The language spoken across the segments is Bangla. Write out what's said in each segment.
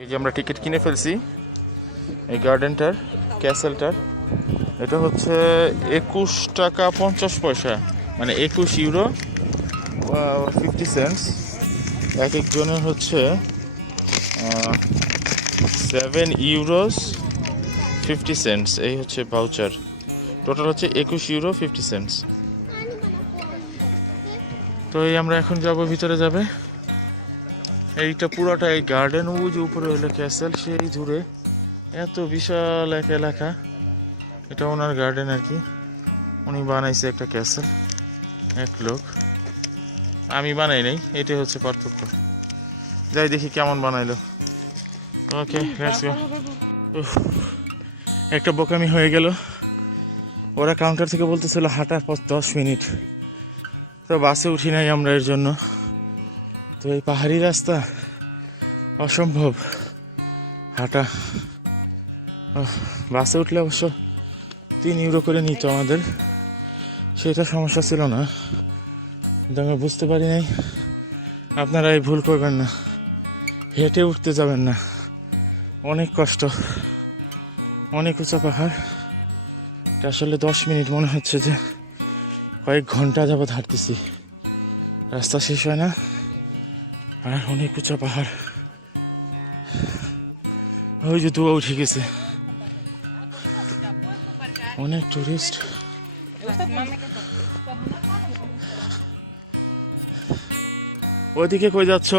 এই যে আমরা টিকিট কিনে ফেলছি এই গার্ডেনটার, ক্যাসেলটার। এটা হচ্ছে 21 টাকা 50 পয়সা, মানে 21 ইউরো 50 সেন্টস। এক একজনের হচ্ছে 7 ইউরোস 50 সেন্টস। এই হচ্ছে ভাউচার, টোটাল হচ্ছে 21 ইউরো 50 সেন্টস। তো এই আমরা এখন যাব, ভিতরে যাবে। এইটা পুরোটা এই গার্ডেন, ওই যে উপরে হইলো ক্যাসেল, সেই দূরে এত বিশাল এক এলাকা। এটা ওনার গার্ডেন আর কি, উনি বানাইছে একটা ক্যাসেল, এক লোক। আমি বানাই নাই, এটাই হচ্ছে পার্থক্য। যাই দেখি কেমন বানাইলো। ওকে, লেটস গো। একটা বোকামি হয়ে গেল, ওরা কাউন্টার থেকে বলতেছিল হাঁটার পর 10 মিনিট, তো বাসে উঠি নাই আমরা এর জন্য। তো এই পাহাড়ি রাস্তা অসম্ভব হাঁটা। বাসে উঠলে অবশ্য 3 ইউরো করে নিত আমাদের, সেটা সমস্যা ছিল না, কিন্তু আমরা বুঝতে পারি নাই। আপনারা এই ভুল করবেন না, হেঁটে উঠতে যাবেন না, অনেক কষ্ট, অনেক উঁচা পাহাড়। এটা আসলে 10 মিনিট মনে হচ্ছে যে কয়েক ঘন্টা যাবৎ হাঁটতেছি, রাস্তা শেষ হয় না, আর অনেক উঁচা পাহাড়। ওই যে ধোঁয়া উঠে গেছে, অনেক টুরিস্ট। ওইদিকে কই যাচ্ছ?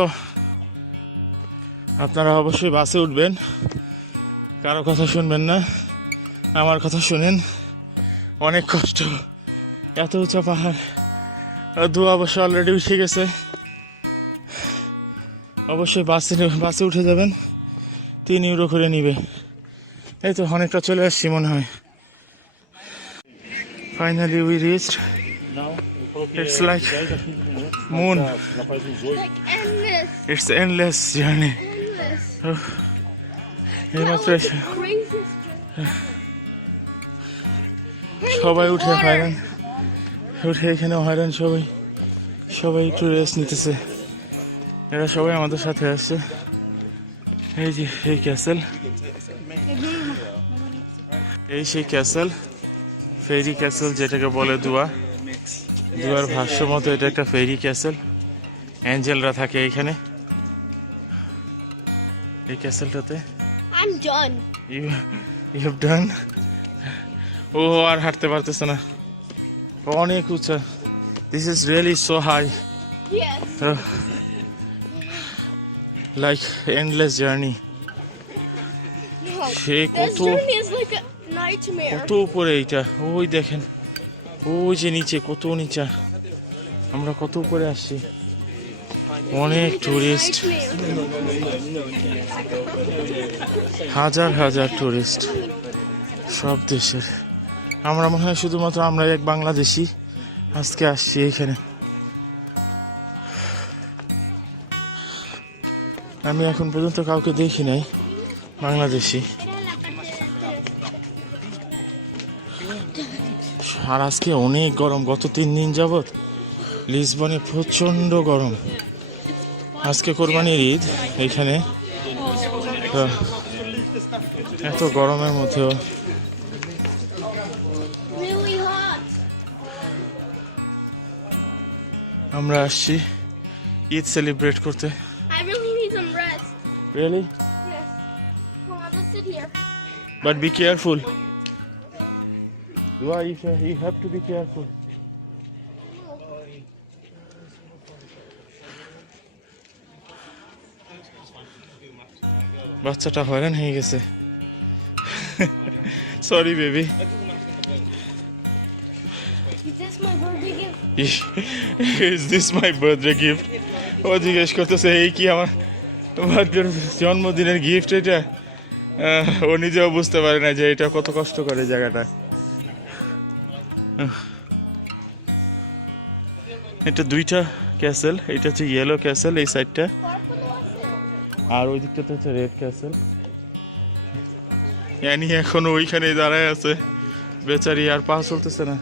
আপনারা অবশ্যই বাসে উঠবেন, কারো কথা শুনবেন না, আমার কথা শুনেন। অনেক কষ্ট, এত উঁচা পাহাড়। ধোঁয়া অবশ্য অলরেডি উঠে গেছে। অবশ্যই বাসে উঠে যাবেন, 3 ইউরো করে নিবে। এই তো অনেকটা চলে আসছি মনে হয়। Finally we reached. It's like moon. It's endless journey. এইমাত্র সবাই উঠে হয়রান, উঠে এখানে হয়রান, সবাই একটু রেস্ট নিতেছে। এরা সবাই আমাদের সাথে আসছে। এই যে এই ক্যাসেল, এই সেই ক্যাসেল, ফেরি ক্যাসেল যেটাকে বলে দুয়ার ভাষ্য মতো এটা একটা ফেরি ক্যাসেল। অ্যাঞ্জেলরা থাকে এখানে এই ক্যাসেলটাতে। I'm done. You have done? ও আর হাঁটতে পারতেছে না, অনেক উঁচা। This is really so high. Yes. Like endless journey. Say This কত journey is like a nightmare. কত উপরে এইটা, ওই দেখেন, ওই যে নিচে কত নিচা, আমরা কত উপরে আসছি। অনেক টুরিস্ট, হাজার হাজার টুরিস্ট সব দেশের। আমরা মনে হয় শুধুমাত্র আমরা এক বাংলাদেশি আজকে আসছি এখানে। আমি এখন পর্যন্ত কাউকে দেখি নাই বাংলাদেশি। আর আজকে অনেক গরম, গত 3 দিন যাবৎ লিসবনে প্রচণ্ড গরম। আজকে কোরবানির ঈদ এইখানে, এত গরমের মধ্যেও Really hot. আমরা আসছি ঈদ সেলিব্রেট করতে। I really need some rest. Really? Yes. Come on, let's sit here. But be careful. Why you have to be careful. বাচ্চাটা হয়রান হয়ে গেছে। Sorry baby. Is this my birthday gift? Is this my birthday gift? ও জিজ্ঞেস করতেছে এই কি আমার জন্মদিনের গিফট এটা। ও নিজেও বুঝতে পারে না যে এটা কত কষ্ট করে জায়গাটা। এটা 2টা ক্যাসেল, এটা হচ্ছে ইয়েলো ক্যাসেল এই সাইডটা, আর ওই দিকটাতে হচ্ছে রেড ক্যাসেল। অ্যানি এখনো ওইখানে দাঁড়ায় আছে, বেচারি আর পা চলতেছে না।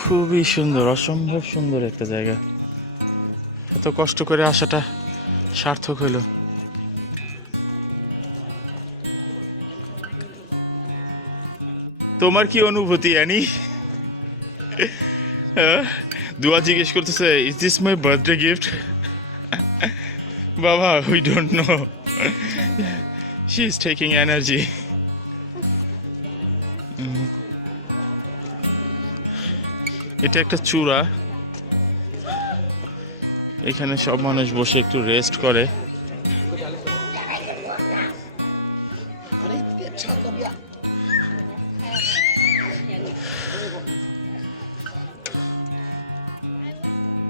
খুবই সুন্দর, অসম্ভব সুন্দর একটা জায়গা। এত কষ্ট করে আসাটা সার্থক হইল। তোমার কি অনুভূতি অ্যানি? দুয়া জিজ্ঞেস করতেছে, is this my birthday gift? বাবা, we don't know, she is taking energy. এটা একটা চূড়া, এখানে সব মানুষ বসে একটু রেস্ট করে।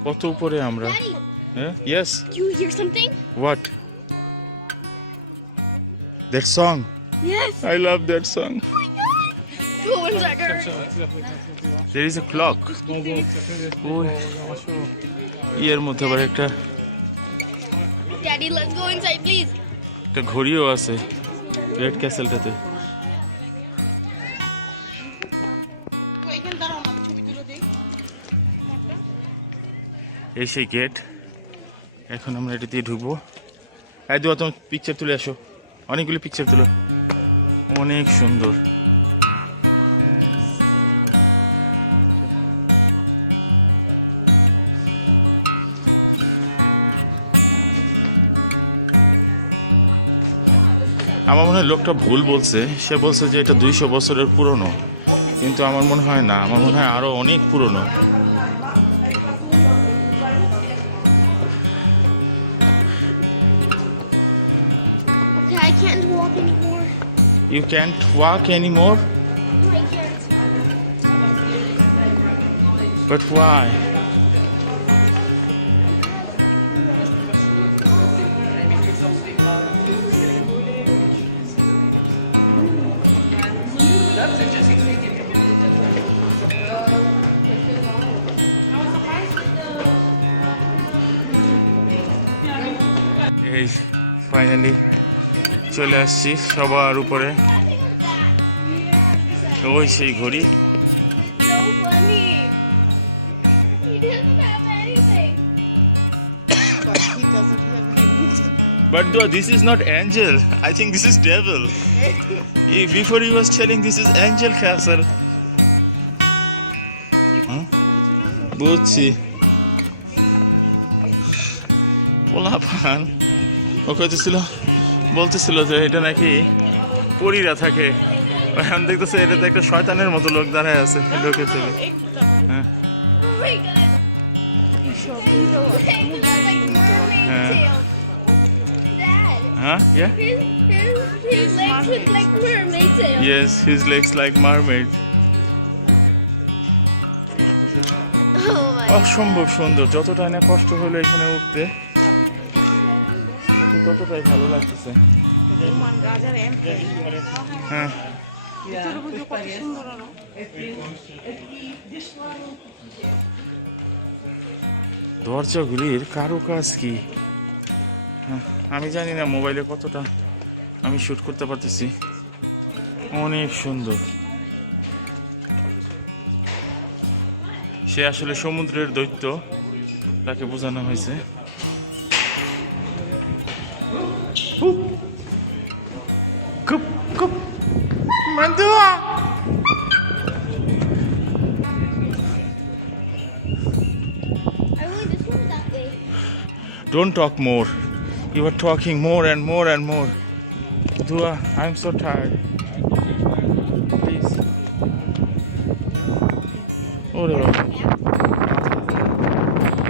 কত উপরে আমরা? Daddy, হ্যাঁ, yes, you hear something? What? That song, Yes. I love that song. Go inside her. There is a clock. ওই ইয়ের মধ্যে আবার একটা Daddy, let's go inside, please. ঘড়িও আছে রেড ক্যাসেলটাতে। এই সেই গেট, এখন আমরা এটা দিয়ে ঢুকবো। এই দুয়া, তোমার পিকচার তুলে আসো, অনেকগুলি পিকচার তুলো, অনেক সুন্দর। আমার মনে হয় লোকটা ভুল বলছে, সে বলছে যে এটা 200 বছরের পুরনো, কিন্তু আমার মনে হয় না, আমার মনে হয় আরো অনেক পুরনো। Okay, I can't walk anymore. You can't walk anymore? I can't. But why? এই ফাইনালি চলে আসছি সবার উপরে। ওই সেই ঘড়ি, So funny. He doesn't have anything. But he doesn't have anything. but though this is not angel, I think this is devil. Before he was telling this is angel castle. বুঝছি, পোলাপান ও কইতেছিল, বলতেছিল যে এটা নাকি পরীরা থাকে, এখন দেখতেছে এটাতে একটা শয়তানের মতো লোক দাঁড়ায় আছে লোকের ছেলে। হ্যাঁ Oh my god. It looks like mermaid Yeah. tail. Dad, হ্যাঁ, yeah, his legs look like mermaid tail. yes, his legs like mermaid. Oh my god. অসম্ভব সুন্দর, যতটাই না কষ্ট হলো এখানে উঠতে, ততটাই ভালো লাগতেছে। হ্যাঁ, দরজাগুলির কারুকাজ কি, হ্যাঁ, আমি জানি না মোবাইলে কতটা আমি শুট করতে পারতেছি, অনেক সুন্দর। সে আসলে সমুদ্রের দৈত্য, তাকে বোঝানো হয়েছে। কুপ কুপ মান্দুয়া, I only this one that way. don't talk more. You are talking more and more and more. Dua, I'm so tired. Please. ওরে বাবা,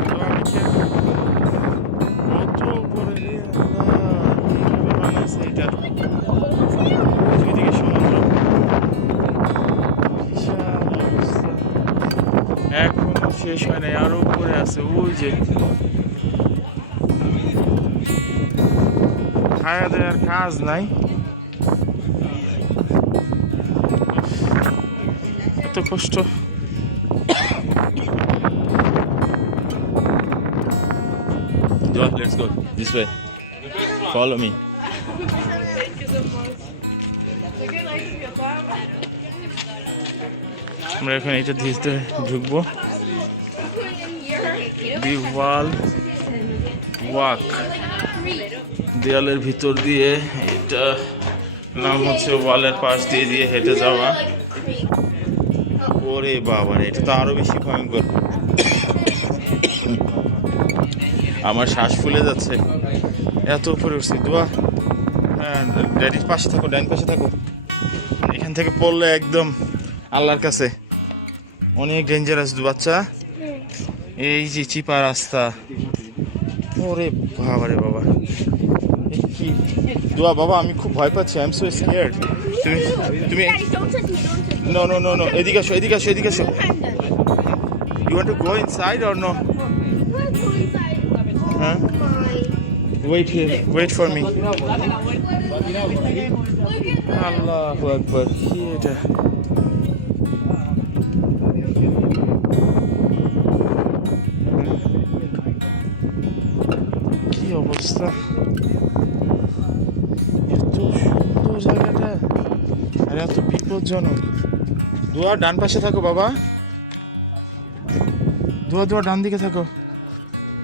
দোয়া, be careful. কত উপরে রে আল্লাহ, কিভাবে বানাইছে এটা? ওইদিকে সমুদ্র, বিশাল অবস্থা। এখনো শেষ হয় নাই, আরো উপরে আছে, ওই যে খায়া দেওয়ার কাজ নাই, এত কষ্ট। Let's go this way. Follow me. আমরা এখন এটা ধীরে ঢুকবো। Put it in here. The wall walk, দেয়ালের ভিতর দিয়ে, এটা নাম হচ্ছে ওয়ালের পাশ দিয়ে দিয়ে হেঁটে যাওয়া। ওরে বাবা, এটা তো আরো বেশি ভয়ঙ্কর। আমার শ্বাস ফুলে যাচ্ছে, এত উপরে উঠছি। দোয়া, হ্যাঁ ড্যাডির পাশে থাকো, ডান পাশে থাকো। এখান থেকে পড়লে একদম আল্লাহর কাছে, অনেক ডেঞ্জারাস বাচ্চা। এই যে চিপা রাস্তা, ওরে বাবা রে বাবা, কি দোয়া বাবা, আমি খুব ভয় পাচ্ছি। I am so scared. তুমি তুমি Daddy, don't touch me, don't touch me. No no no no, এদিকে আসো, এদিকে আসো, এদিকে আসো। I'm done. You want to go inside or no? Let's go inside. হ্যাঁ, My. Wait here, wait for me. Look at আল্লাহু আকবার, কি এটা? কি অবস্থা, এত সুন্দর জায়গাটা আর এত বিপজ্জনক। দোয়া ডান পাশে থাকো বাবা, দোয়া দোয়া ডান দিকে থাকো।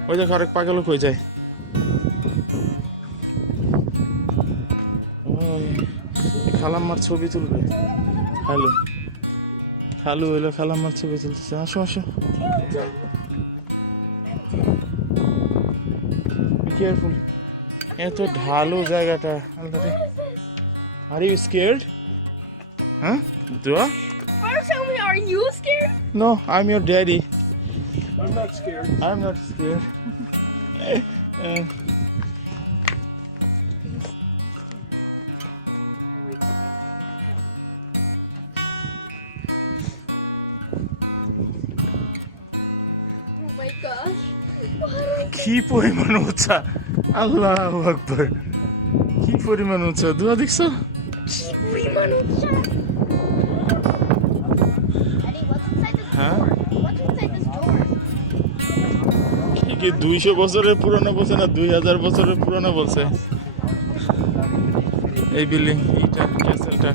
ওই দেখো আরেক পাগল কই যায়। ওই খালাম্মার ছবি তুলবে। হ্যালো হ্যালো, এলো খালাম্মার ছবি তুলতেছে। আসো আসো, কেয়ারফুল। এত ঢালু জায়গাটা, আল্লাহ। Are you scared? হ্যাঁ দোয়া? First, tell me, are you scared? No, I am your daddy. I'm not scared. I'm not scared. Oh my gosh. কি পরিমাণ উঁচা, আল্লাহু আকবার, কি পরিমাণ উঁচা। দোয়া দেখছো? Daddy, what's inside this হ্যাঁ, door? What's inside this door? কি 200 বছরের পুরনো বলছে না 2000 বছরের পুরনো বলছে এই বিল্ডিং, এইটা ক্যাসেলটা।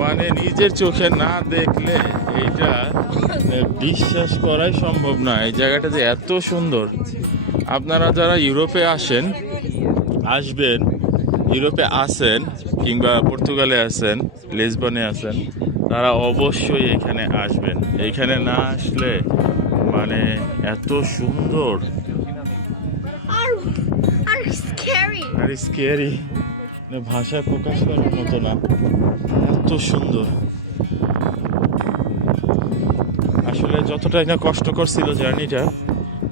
মানে নিজের চোখে না দেখলে এইটা বিশ্বাস করাই সম্ভব না। এই জায়গাটা যে এত সুন্দর। আপনারা যারা ইউরোপে আসবেন, ইউরোপে আছেন কিংবা পর্তুগালে আছেন, লিসবনে আছেন, তারা অবশ্যই এখানে আসবেন। এইখানে না আসলে মানে এত সুন্দর Are scary. আর স্কেয়ারি, ভাষায় প্রকাশ করার মতো না, এত সুন্দর। আসলে যতটাই না কষ্টকর ছিল জার্নিটা,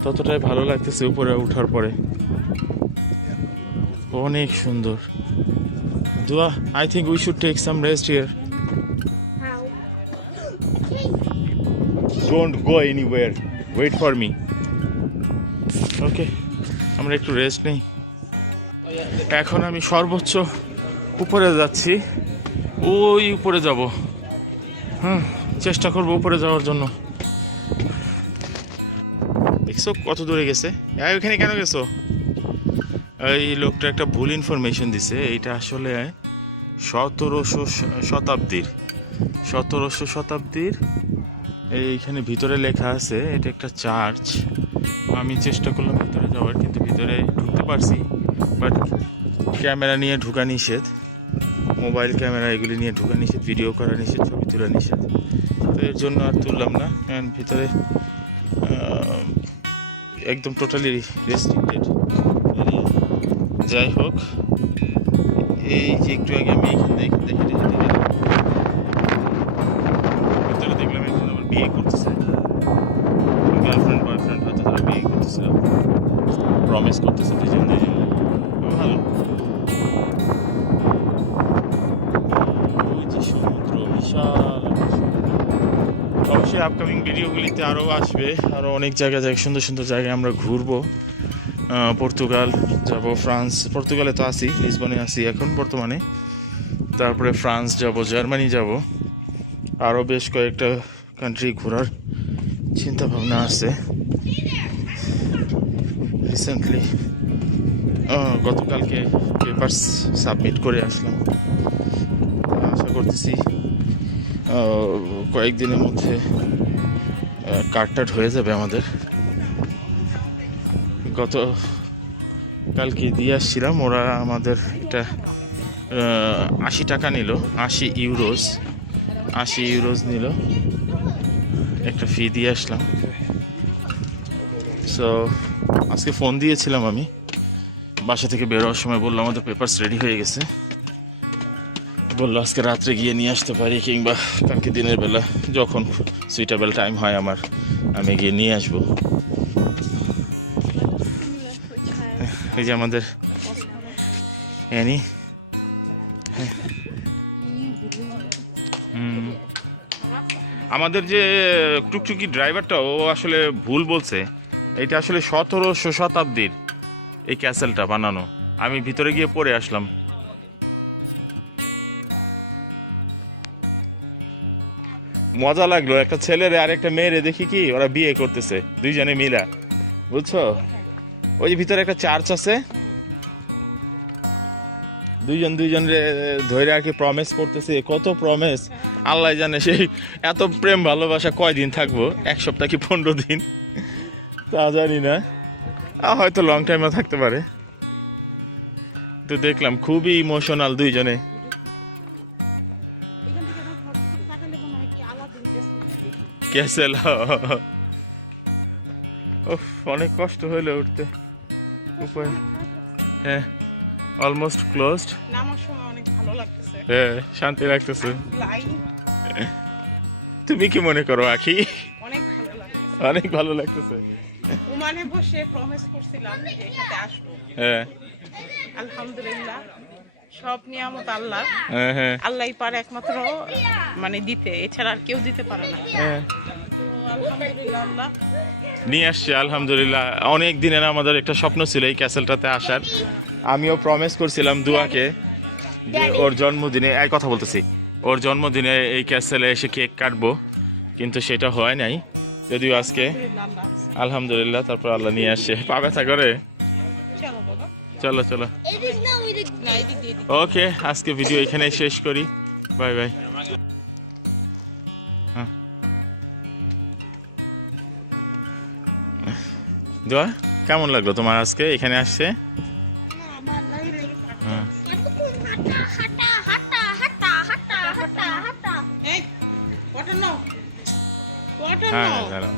ততটাই ভালো লাগতেছে উপরে ওঠার পরে। অনেক সুন্দর। Dua, I think we should take some rest here. How? Don't go anywhere, wait for me. Okay, আমরা একটু রেস্ট নেই। এখন আমি সর্বোচ্চ উপরে যাচ্ছি, ওই উপরে যাব। চেষ্টা করবো উপরে যাওয়ার জন্য। দেখছো কত দূরে গেছে? ওইখানে কেন গেছো? এই লোকটা একটা ভুল ইনফরমেশন দিছে। এইটা আসলে 1700 শতাব্দীর এইখানে ভিতরে লেখা আছে এটা একটা চার্চ। আমি চেষ্টা করলাম ভিতরে যাওয়ার, কিন্তু ভিতরে ঢুকতে পারছি, বাট ক্যামেরা নিয়ে ঢুকা নিষেধ, মোবাইল ক্যামেরা এগুলি নিয়ে ঢুকা নিষেধ, ভিডিও করা নিষেধ, ছবি তোলা নিষেধ। তো এর জন্য আর তুললাম না, কারণ ভিতরে একদম টোটালি রেস্ট্রিক্টেড। যাই হোক, এই যে একটু আগে আমি এখান থেকে হেঁটে ভিতরে দেখলাম একজন আবার বিয়ে করতেছে, গার্লফ্রেন্ড বয়ফ্রেন্ড হয়তো তারা বিয়ে করতেছিল, প্রমিস করতেছে দুজন। ভালো। ওই যে সমুদ্র বিশাল। অবশ্যই আপকামিং ভিডিওগুলিতে আরও আসবে, আরও অনেক জায়গা সুন্দর সুন্দর জায়গায় আমরা ঘুরবো। পর্তুগাল যাব, ফ্রান্স, পর্তুগালে তো আসি, লিসবনে আসি এখন বর্তমানে, তারপরে ফ্রান্স যাব, জার্মানি যাব, আরও বেশ কয়েকটা কান্ট্রি ঘোরার চিন্তা ভাবনা আছে। রিসেন্টলি গতকালকে পেপারস সাবমিট করে আসলাম। আশা করতেছি কয়েকদিনের মধ্যে কার্ডটার্ড হয়ে যাবে আমাদের। গত কালকে দিয়ে আসছিলাম, ওরা আমাদের একটা 80 টাকা নিল, 80 ইউরোজ নিল, একটা ফি দিয়ে আসলাম। সো আজকে ফোন দিয়েছিলাম আমি, বাসা থেকে বেরোয়ার সময় বললো আমাদের পেপারস রেডি হয়ে গেছে, বললো আজকে রাত্রে গিয়ে নিয়ে আসতে পারি, কিংবা কালকে দিনের বেলা যখন সুইটেবল টাইম হয় আমার, আমি গিয়ে নিয়ে আসবো। এই যে আমাদের অ্যানি, আমাদের যে টুকটুকি ড্রাইভারটা, ও আসলে ভুল বলছে। এটা আসলে 1700 শতাব্দীর এই ক্যাসেলটা বানানো। আমি ভিতরে গিয়ে পড়ে আসলাম। মজা লাগলো, একটা ছেলের আর একটা মেয়েরে দেখি কি ওরা বিয়ে করতেছে দুইজনে মিলা, বুঝছো? ওই যে ভিতরে একটা চার্চ আছে, দুইজনরে ধরে আর কি প্রমিস করতেছে। কত প্রমিস আল্লাহ জানে। সেই এত প্রেম ভালোবাসা কয়দিন থাকবো, 1 সপ্তাহ কি 15 দিন তা জানি না, হয়তো লং টাইমও থাকতে পারে। তো দেখলাম খুবই ইমোশনাল দুইজনে। ক্যাসেল অনেক কষ্ট হইলো উঠতে উপরে। হ্যাঁ, অলমোস্ট ক্লোজড। নামার সময় অনেক ভালো লাগতেছে, হ্যাঁ, শান্তি লাগতেছে। লাইন তুমি কি মনে করো আখি? অনেক ভালো লাগতেছে। অনেক ভালো লাগতেছে। ওমানে বসে প্রমিস করছিলাম যে এখানে আসবো। হ্যাঁ আলহামদুলিল্লাহ, সব নিয়ামত আল্লাহ, হ্যাঁ হ্যাঁ আল্লাহই পারে একমাত্র মানে দিতে, এছাড়া আর কেউ দিতে পারে না। হ্যাঁ, তো আলহামদুলিল্লাহ আল্লাহ নিয়ে আসছে আলহামদুলিল্লাহ। অনেক দিনের আমাদের একটা স্বপ্ন ছিল এই ক্যাসেলটাতে আসার। আমিও প্রমিস করছিলাম দুয়াকে যে ওর জন্মদিনে, এই কথা বলতেছি, ওর জন্মদিনে এই ক্যাসেলে এসে কেক কাটবো, কিন্তু সেটা হয় নাই। যদিও আজকে আল্লাহ আলহামদুলিল্লাহ, তারপর আল্লাহ নিয়ে আসছে। পা ব্যথা করে? চলো বাবা, চলো চলো, It is no, it is না এদিক দিয়ে দিই। ওকে, আজকে ভিডিও এখানেই শেষ করি। Bye bye. দোয়া, কেমন লাগলো তোমার আজকে এখানে আসছে? হ্যাঁ, এই ওটা নাও, ওটা হ্যাঁ নাও। দাঁড়াও।